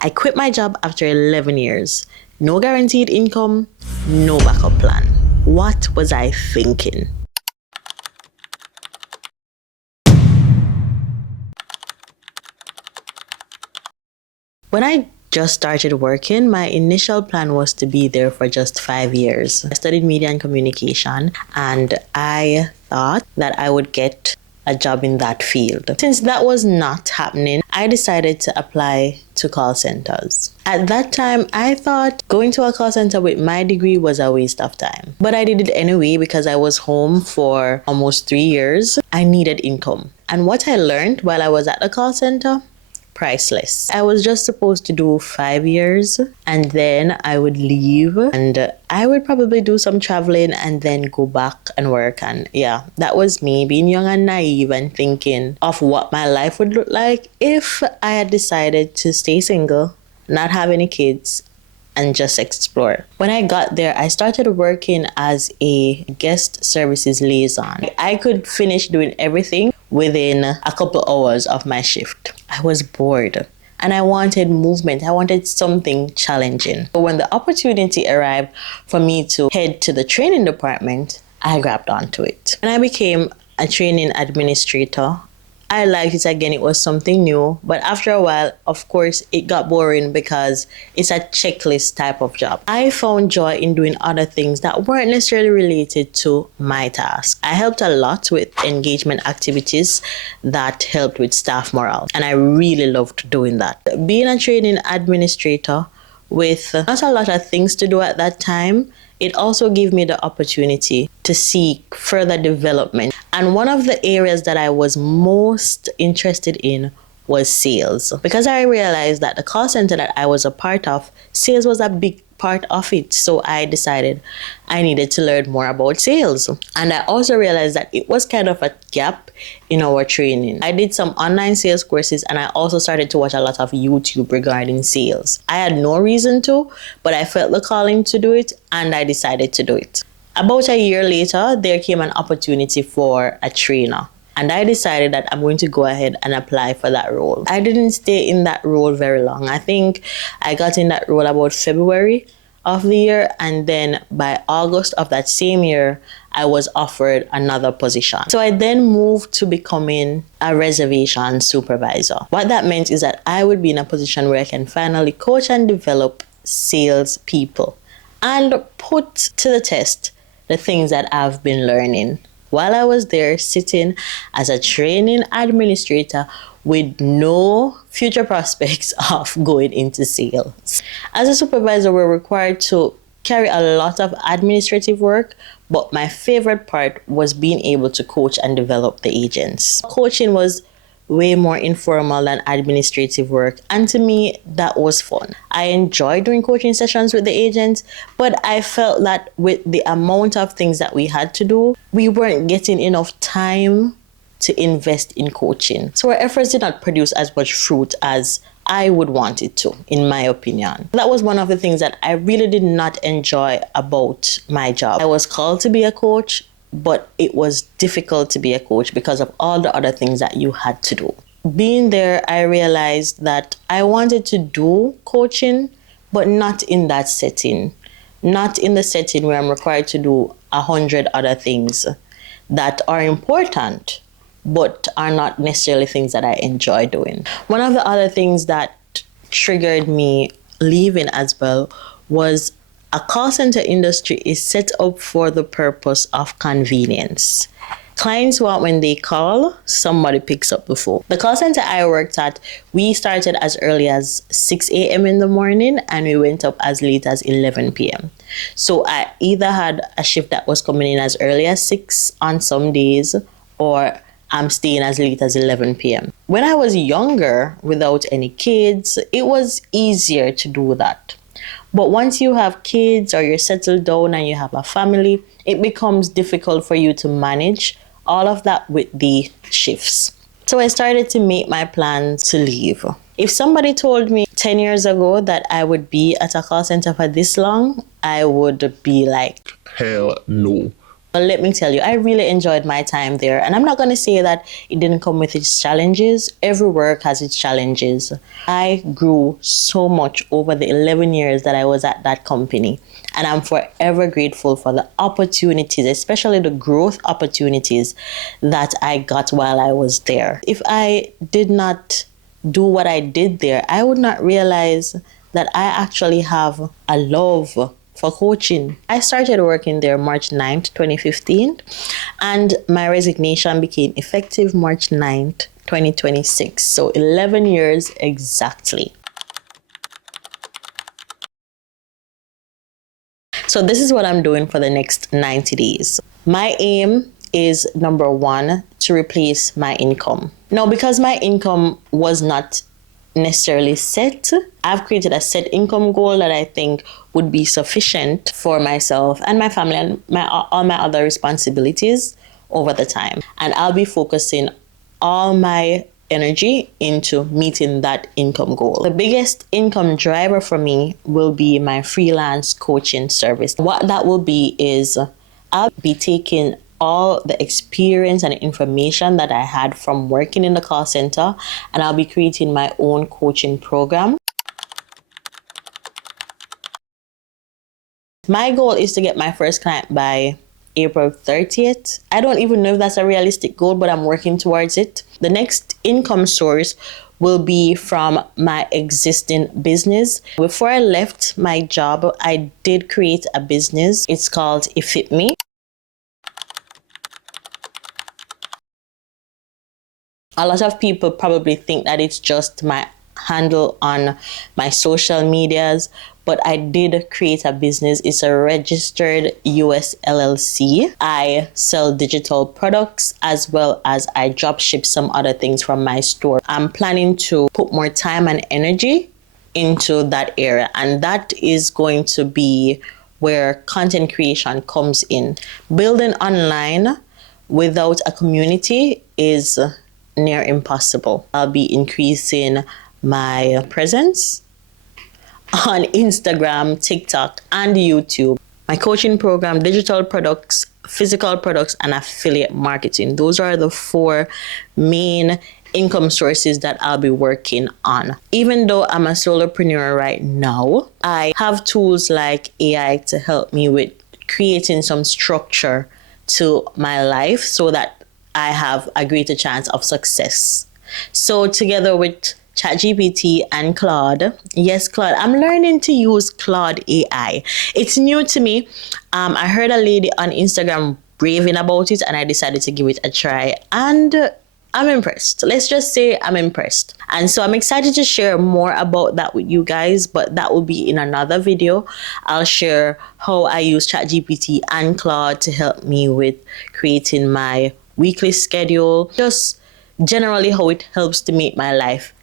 I quit my job after 11 years. No guaranteed income, no backup plan. What was I thinking? When I just started working, my initial plan was to be there for just 5 years. I studied media and communication, and I thought that I would get a job in that field. Since that was not happening, I decided to apply to call centers. At that time, I thought going to a call center with my degree was a waste of time. But I did it anyway because I was home for almost 3 years. I needed income. And what I learned while I was at the call center, priceless. I was just supposed to do 5 years and then I would leave and I would probably do some traveling and then go back and work. And yeah, that was me being young and naive and thinking of what my life would look like if I had decided to stay single, not have any kids, and just explore. When I got there, I started working as a guest services liaison. I could finish doing everything within a couple hours of my shift. I was bored and I wanted movement. I wanted something challenging. But when the opportunity arrived for me to head to the training department, I grabbed onto it. And I became a training administrator. I liked it again. It was something new. But after a while, of course, it got boring because it's a checklist type of job. I found joy in doing other things that weren't necessarily related to my task. I helped a lot with engagement activities that helped with staff morale. And I really loved doing that. Being a training administrator with not a lot of things to do at that time, it also gave me the opportunity to seek further development. And one of the areas that I was most interested in was sales. Because I realized that the call center that I was a part of, sales was a big part of it. So I decided I needed to learn more about sales. And I also realized that it was kind of a gap in our training. I did some online sales courses and I also started to watch a lot of YouTube regarding sales. I had no reason to, but I felt the calling to do it and I decided to do it. About a year later, there came an opportunity for a trainer. And I decided that I'm going to go ahead and apply for that role. I didn't stay in that role very long. I think I got in that role about February of the year. And then by August of that same year, I was offered another position. So I then moved to becoming a reservation supervisor. What that meant is that I would be in a position where I can finally coach and develop sales people and put to the test the things that I've been learning while I was there sitting as a training administrator with no future prospects of going into sales. As a supervisor, we're required to carry a lot of administrative work, but my favorite part was being able to coach and develop the agents. Coaching was way more informal than administrative work, and to me that was fun. I enjoyed doing coaching sessions with the agents, but I felt that with the amount of things that we had to do, we weren't getting enough time to invest in coaching. So our efforts did not produce as much fruit as I would want it to, in my opinion. That was one of the things that I really did not enjoy about my job. I was called to be a coach, but it was difficult to be a coach because of all the other things that you had to do. Being there, I realized that I wanted to do coaching, but not in that setting. Not in the setting where I'm required to do 100 other things that are important, but are not necessarily things that I enjoy doing. One of the other things that triggered me leaving as well was a call center industry is set up for the purpose of convenience. Clients want when they call, somebody picks up the phone. The call center I worked at, we started as early as 6 a.m. in the morning and we went up as late as 11 p.m. So I either had a shift that was coming in as early as 6 on some days, or I'm staying as late as 11 p.m. When I was younger, without any kids, it was easier to do that. But once you have kids or you're settled down and you have a family, it becomes difficult for you to manage all of that with the shifts. So I started to make my plans to leave. If somebody told me 10 years ago that I would be at a call center for this long, I would be like, hell no. But let me tell you, I really enjoyed my time there. And I'm not going to say that it didn't come with its challenges. Every work has its challenges. I grew so much over the 11 years that I was at that company. And I'm forever grateful for the opportunities, especially the growth opportunities that I got while I was there. If I did not do what I did there, I would not realize that I actually have a love for coaching. I started working there March 9th, 2015, and my resignation became effective March 9th, 2026. So 11 years exactly. So this is what I'm doing for the next 90 days. My aim is, number one, to replace my income. Now, because my income was not necessarily set, I've created a set income goal that I think would be sufficient for myself and my family and all my other responsibilities over the time. And I'll be focusing all my energy into meeting that income goal. The biggest income driver for me will be my freelance coaching service. What that will be is I'll be taking all the experience and information that I had from working in the call center, and I'll be creating my own coaching program. My goal is to get my first client by April 30th. I don't even know if that's a realistic goal, but I'm working towards it. The next income source will be from my existing business. Before I left my job, I did create a business. It's called It Fit Me. A lot of people probably think that it's just my handle on my social medias, but I did create a business. It's a registered US LLC. I sell digital products as well as I drop ship some other things from my store. I'm planning to put more time and energy into that area, and that is going to be where content creation comes in. Building online without a community is near impossible. I'll be increasing my presence on Instagram, TikTok, and YouTube. My coaching program, digital products, physical products, and affiliate marketing. Those are the 4 main income sources that I'll be working on. Even though I'm a solopreneur right now, I have tools like AI to help me with creating some structure to my life so that I have a greater chance of success. So together with ChatGPT and Claude, yes, Claude, I'm learning to use Claude AI. It's new to me. I heard a lady on Instagram raving about it and I decided to give it a try, and I'm impressed. Let's just say I'm impressed. And so I'm excited to share more about that with you guys, but that will be in another video. I'll share how I use ChatGPT and Claude to help me with creating my weekly schedule, just generally how it helps to make my life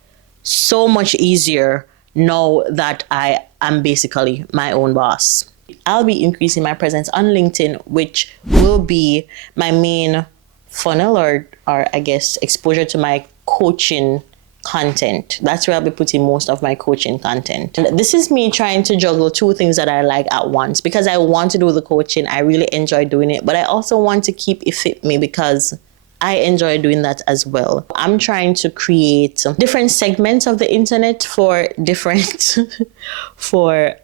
so much easier now that I am basically my own boss. I'll be increasing my presence on LinkedIn, which will be my main funnel or I guess exposure to my coaching content. That's where I'll be putting most of my coaching content. And this is me trying to juggle 2 things that I like at once, because I want to do the coaching. I really enjoy doing it, but I also want to keep It Fit Me because I enjoy doing that as well. I'm trying to create different segments of the internet for different, for,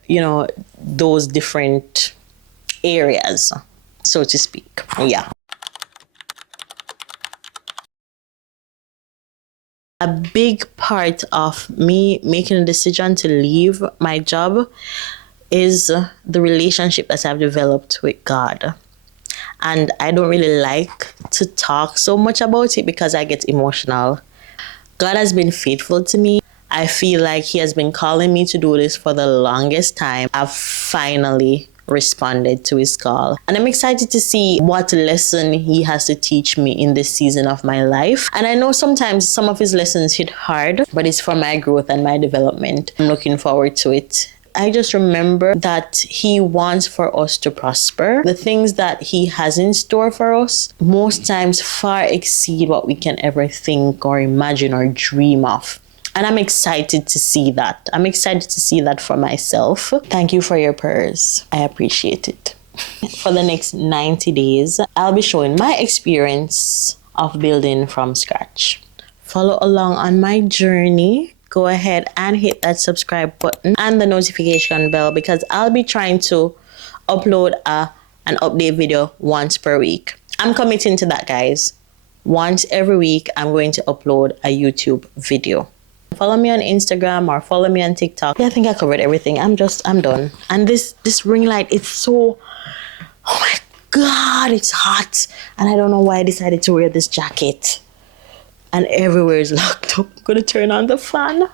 those different areas, so to speak. Yeah. A big part of me making a decision to leave my job is the relationship that I've developed with God. And I don't really like to talk so much about it because I get emotional. God has been faithful to me. I feel like He has been calling me to do this for the longest time. I've finally responded to His call. And I'm excited to see what lesson He has to teach me in this season of my life. And I know sometimes some of His lessons hit hard, but it's for my growth and my development. I'm looking forward to it. I just remember that He wants for us to prosper. The things that He has in store for us most times far exceed what we can ever think or imagine or dream of. And I'm excited to see that. I'm excited to see that for myself. Thank you for your prayers. I appreciate it. For the next 90 days, I'll be showing my experience of building from scratch. Follow along on my journey. Go ahead and hit that subscribe button and the notification bell because I'll be trying to upload an update video once per week. I'm committing to that, guys. Once every week, I'm going to upload a YouTube video. Follow me on Instagram or follow me on TikTok. Yeah, I think I covered everything. I'm done. And this ring light, it's so, oh my God, it's hot. And I don't know why I decided to wear this jacket. And everywhere is locked up. I'm gonna turn on the fan.